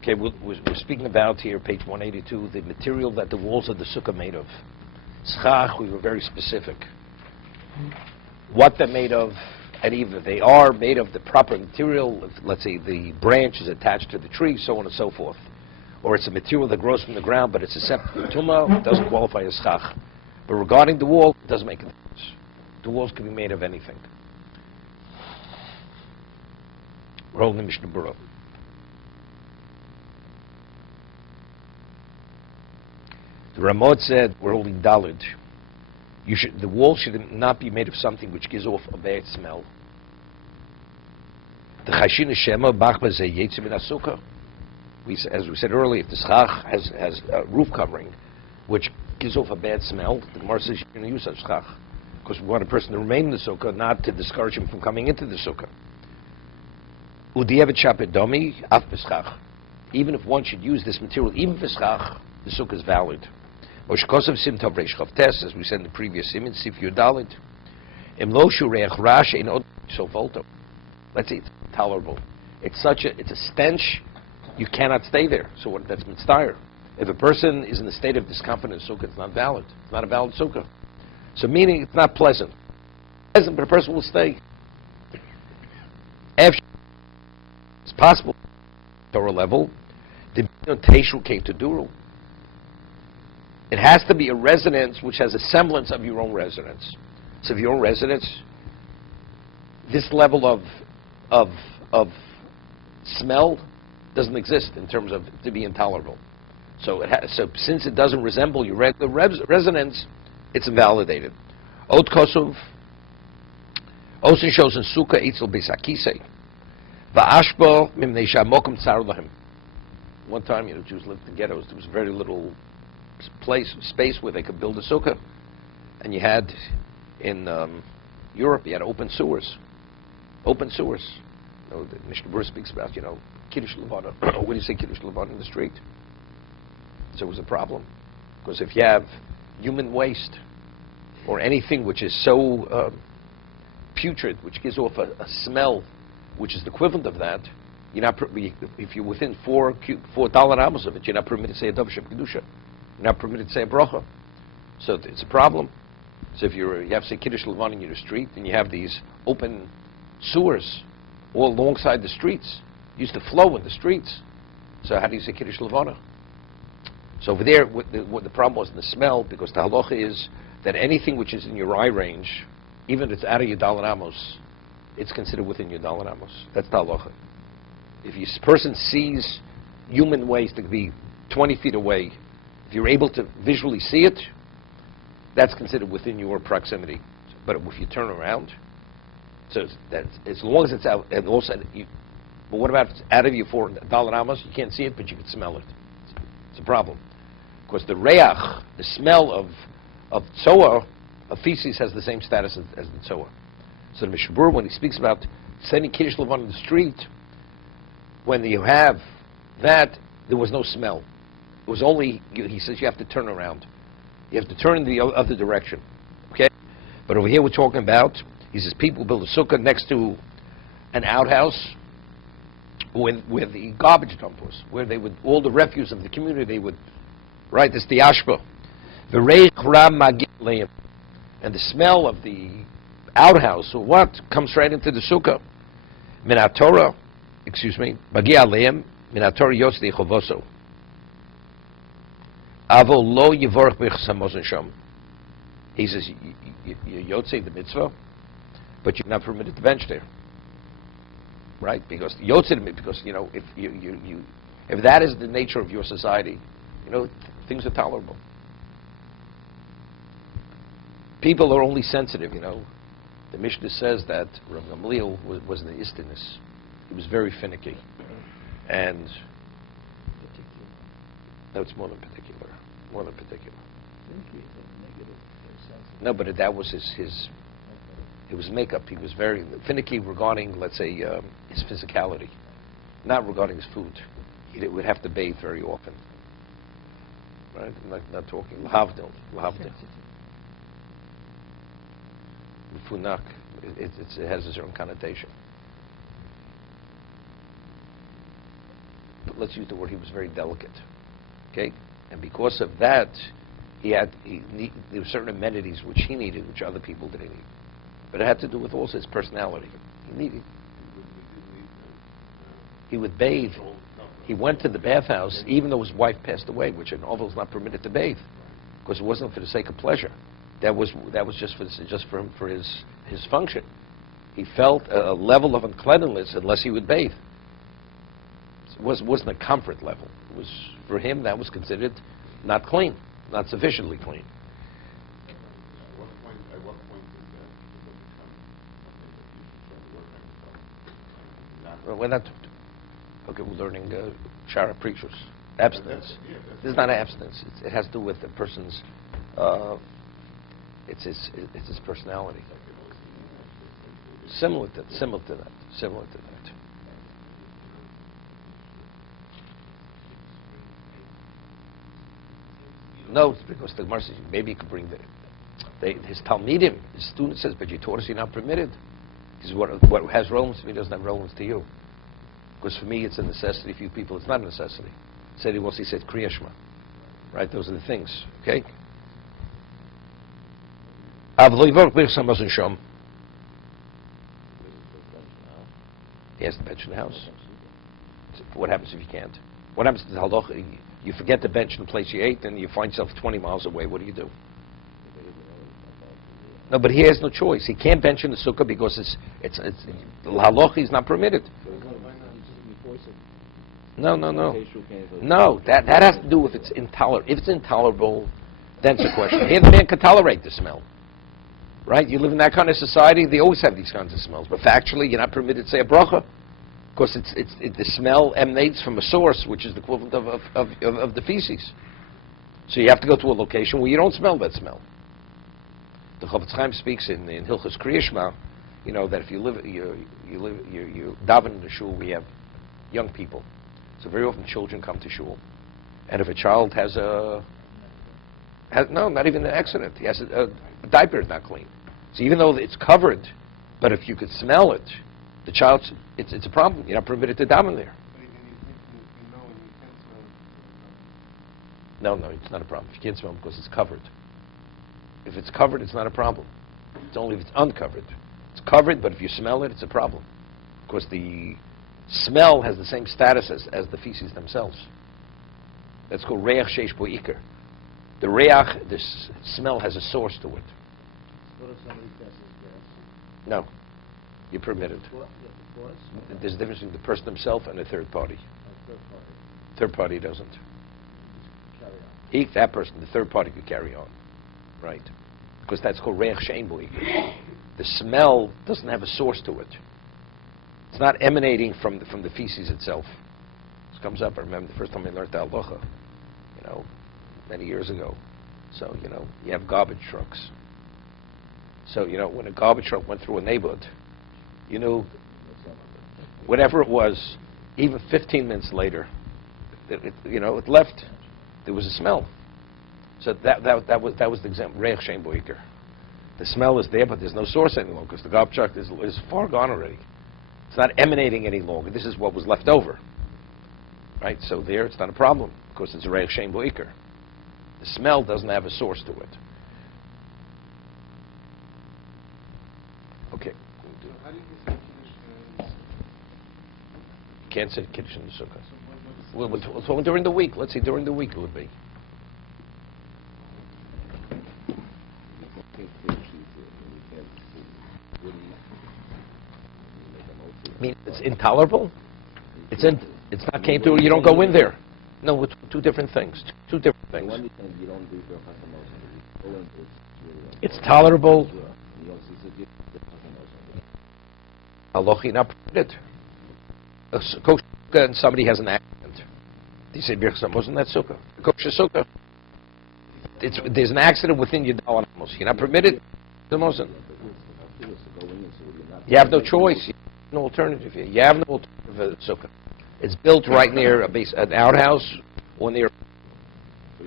Okay, we're speaking about here, page 182, the material that the walls of the sukkah are made of. Schach, we were very specific. What they're made of, and even if they are made of the proper material, if, let's say the branch is attached to the tree, so on and so forth. Or it's a material that grows from the ground, but it's susceptible to tumah, it doesn't qualify as schach. But regarding the wall, it doesn't make a difference. The walls can be made of anything. We're holding the Mishna Berura. The Ramot said, we're holding Dalid. The wall should not be made of something which gives off a bad smell. The Chashin Shema Bachba Ze Yetzim in Asuka. As we said earlier, if the schach has a roof covering which gives off a bad smell, the Gemara says you're going to use that schach. Because we want a person to remain in the sukkah, not to discourage him from coming into the sukkah. Udiyevet Shapedomi Af B'schach. Even if one should use this material, even B'schach, the sukkah is valid. Oshkosov Sim Tov Reish Chav Tes, as we said in the previous simin, Sif Yudalid. Im Lo Shureach Rash Ein Od So Volto. Let's say it's tolerable. It's a stench. You cannot stay there. So that's mitzvah. If a person is in a state of discomfort in a sukkah, it's not valid. It's not a valid sukkah. So meaning it's not pleasant. Pleasant, but a person will stay. It's possible, Torah level, the Teshu came to Duru. It has to be a residence which has a semblance of your own residence. So if your own residence, this level of smell doesn't exist in terms of to be intolerable. So since it doesn't resemble your regular residence, it's invalidated. Ot Kosov, Osin shows in Sukkah Eitzel Besakise, Va'ashbo Mimnei Shamokum Tsar Lahim. One time, Jews lived in ghettos. There was very little space where they could build a sukkah, and you had in Europe you had open sewers. Open sewers. The Mishna Berura speaks about Kiddush Levana. When you say Kiddush Levana in the street, so it was a problem because if you have human waste or anything which is so putrid, which gives off a smell, which is the equivalent of that, you're not. If you're within $4 amos of it, you're not permitted to say a Dov Shem Kedusha. You're not permitted to say a bracha. So it's a problem. So if you have to say Kiddush Levana in your street, and you have these open sewers all alongside the streets, used to flow in the streets. So how do you say Kiddush Levana? So over there, what the problem was in the smell, because the halacha is that anything which is in your eye range, even if it's out of your Dalet Amos, it's considered within your Dalet Amos. That's the halacha. If a person sees human waste to be 20 feet away, if you're able to visually see it, that's considered within your proximity. But if you turn around, so that as long as it's out, and also, but what about if it's out of your Dalet Amos? You can't see it, but you can smell it. It's a problem. Because the reach, the smell of tzoah, of feces, has the same status as the tzoah. So the Mishna Berura, when he speaks about sending Kiddush Levana in the street, when you have that, there was no smell. It was only, he says, you have to turn around. You have to turn in the other direction. Okay? But over here we're talking about, he says, people build a sukkah next to an outhouse where the garbage dump was, where they would, all the refuse of the community, they would, right, it's the ashba. And the smell of the outhouse, or what, comes right into the sukkah. Minatorah, Bahya Minatorah Yosdi Chovoso. Avo lo yivorach b'chsamosn sham. He says, you yotzei the mitzvah, but you're not permitted to bench there. Right? Because if that is the nature of your society, things are tolerable. People are only sensitive, The Mishnah says that Rav Gamliel was the istinus. He was very finicky. And no, it's more than particular. More than particular. No, but that was his it was makeup. He was very finicky regarding, let's say, his physicality, not regarding his food. He would have to bathe very often. Right? I'm not talking. Lahavdil. Funak. It has a certain connotation. let's use the word, he was very delicate. Okay? And because of that, there were certain amenities which he needed, which other people didn't need. But it had to do with also his personality. He would bathe. He went to the bathhouse, even though his wife passed away, which an oval is not permitted to bathe, because it wasn't for the sake of pleasure. That was just for him, for his function. He felt a level of uncleanliness unless he would bathe. It wasn't a comfort level. It was, for him, that was considered not clean, not sufficiently clean. At what point does that become something that you should try to work on? Well, we're not. Okay, we're learning Shara preachers. Abstinence. This is not abstinence. It has to do with the person's. It's his personality. Similar to that. No, it's because the Gemara says maybe you could bring his Talmidim, his student says, but you taught us you're not permitted. Because what has relevance to me doesn't have relevance to you. Because for me it's a necessity, for you people it's not a necessity. Said he said Kriya Shema. Right? Those are the things. Okay? He has to bench in the house. What happens if you can't? What happens to the halacha? You forget to bench in the place you ate, and you find yourself 20 miles away. What do you do? No, but he has no choice. He can't bench in the sukkah because the halacha is not permitted. No. No, that has to do with it's intolerable. If it's intolerable, then it's a question. Here, the man can tolerate the smell. Right? You live in that kind of society, they always have these kinds of smells. But factually, you're not permitted to say a bracha, because the smell emanates from a source, which is the equivalent of the feces. So you have to go to a location where you don't smell that smell. The Chovot HaLevavos speaks in Hilchos Kriya Shema, that if you daven in the shul, we have young people. So very often children come to shul. And if a child not even an accident, he has a diaper is not clean. So even though it's covered, but if you could smell it, the child, it's a problem. You're not permitted to daven there. No, it's not a problem. You can't smell it because it's covered. If it's covered, it's not a problem. It's only if it's uncovered. It's covered, but if you smell it, it's a problem. Because the smell has the same status as the feces themselves. That's called reach sheish bo iker. The reach, this smell has a source to it. What if somebody passes gas? No, you're permitted. There's a difference between the person himself and a third party. Third party doesn't. That person, the third party, could carry on, right? Because that's called reich she'ein bo iker. The smell doesn't have a source to it. It's not emanating from the feces itself. This comes up. I remember the first time I learned the halacha, many years ago. So you have garbage trucks. So when a garbage truck went through a neighborhood, whatever it was, even 15 minutes later, it left. There was a smell. So that was the example. Reich she'ein bo iker. The smell is there, but there's no source anymore because the garbage truck is far gone already. It's not emanating any longer. This is what was left over. Right? So there, it's not a problem because it's a reich she'ein bo iker. The smell doesn't have a source to it. Okay. So how do you say Kiddush? Can't say Kiddush in the sukkah. Well, during the week. Let's see, during the week it would be. I mean, it's intolerable. It's not came through. You don't go in there. No, it's two different things. Two different things. It's tolerable. Halachi not permitted. A kosher sukkah and somebody has an accident. Do you say birchas hamazon? That's sukkah. A kosher sukkah. There's an accident within your dal amos. You're not permitted. Hamazon. You have no choice. You have no alternative here. You have no alternative sukkah. It's built right near an outhouse or near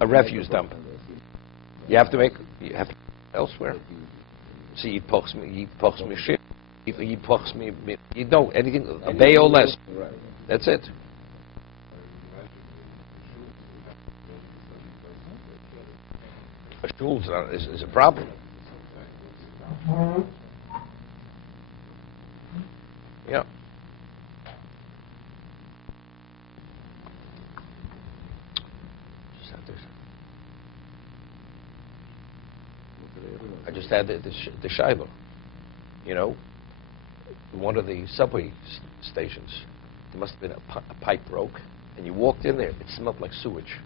a refuse dump. You have to elsewhere. So you poch me shit. You know anything a bay or less. That's it. A shul is a problem. Yeah. I just had the Shiloh. You know, one of the subway stations, there must have been a pipe broke, and you walked in there, it smelled like sewage.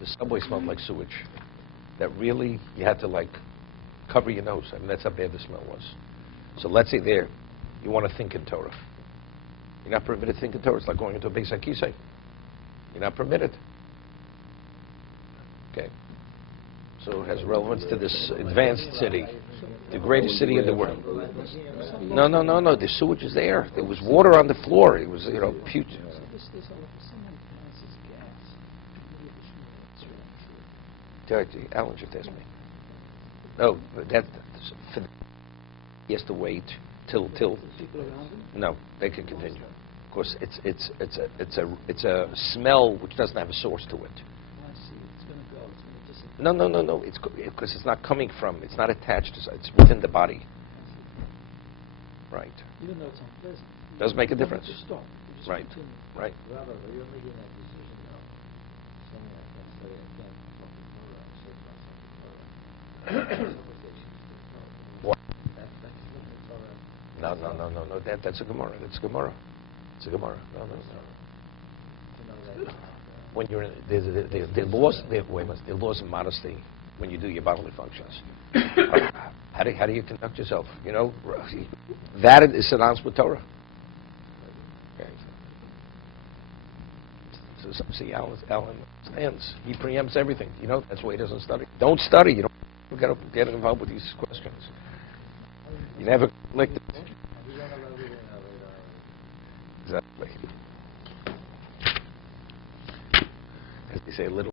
The subway smelled like sewage. That really, you had to like cover your nose. I mean, that's how bad the smell was. So let's say there, you want to think in Torah. You're not permitted to think in Torah. It's like going into a Beis HaKisei. You're not permitted. Okay. So it has relevance to this advanced city, the greatest city in the world. No. The sewage is there. There was water on the floor. It was, you know, putrid. Alan just asked me. No, he has to wait till. No, they can continue. Of course, it's a smell which doesn't have a source to it. No. It's because it's not coming from. It's not attached to. It's within the body. Right. Even though it's unpleasant. Does make a difference. You stop. You just Right. continue. Right. Rabbi, but you're making that decision now. Something I can't say, I can't talk to Torah, I say about something Torah. What? That's looking at Torah. No. That's a Gemara. That's a Gemara. It's a Gemara. No. To know that. When you're in, the laws, the laws of modesty when you do your bodily functions. How do you conduct yourself? You know, that is synonymous with Torah. Okay. So see, Alan stands. He preempts everything. You know, that's why he doesn't study. Don't study. You don't got to get involved with these questions. You never click it. Exactly. As they say, little.